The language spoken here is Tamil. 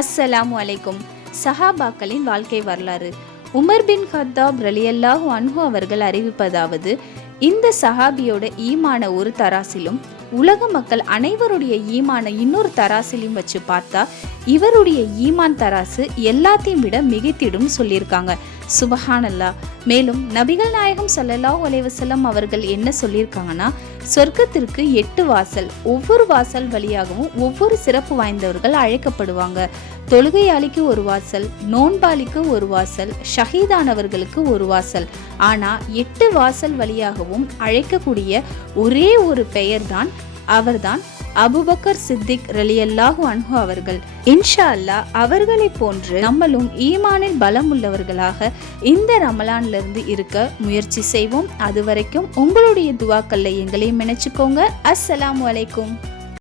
அஸ்ஸலாமு அலைக்கும். சஹாபாக்களின் வாழ்க்கை வரலாறு. உமர் பின் கத்தாப் ரலியல்லாஹு அன்ஹு அவர்கள் அறிவிப்பதாவது, இந்த சஹாபியோட ஈமான ஒரு தராசிலும் உலக மக்கள் அனைவருடைய ஈமான இன்னொரு தராசிலையும் வச்சு பார்த்தா இவருடைய ஈமான் தராசு எல்லாத்தையும் விட மிகைத்திடும் சொல்லியிருக்காங்க. சுபஹானல்லாஹ். மேலும் நபிகள் நாயகம் ஸல்லல்லாஹு அலைஹி வஸல்லம் அவர்கள் என்ன சொல்லியிருக்காங்கன்னா, சொர்க்கத்திற்கு 8 வாசல், ஒவ்வொரு வாசல் வழியாகவும் ஒவ்வொரு சிறப்பு வாய்ந்தவர்கள் அழைக்கப்படுவாங்க. தொழுகையாளிக்கு ஒரு வாசல், நோன்பாளிக்கு ஒரு வாசல், ஷஹீதானவர்களுக்கு ஒரு வாசல். ஆனா 8 வாசல் வழியாகவும் அழைக்கக்கூடிய ஒரே ஒரு பெயர்தான், அவர்தான் அபூபக்கர் சித்திக் ரலியல்லாஹு அன்ஹு அவர்கள். இன்ஷா அல்லாஹ் அவர்களை போன்று நம்மளும் ஈமானில் பலம் உள்ளவர்களாக இந்த ரமலான்ல இருந்து இருக்க முயற்சி செய்வோம். அது வரைக்கும் உங்களுடைய துவாக்கல்ல எங்களையும் நினைச்சுக்கோங்க. அஸ்ஸலாமு அலைக்கும்.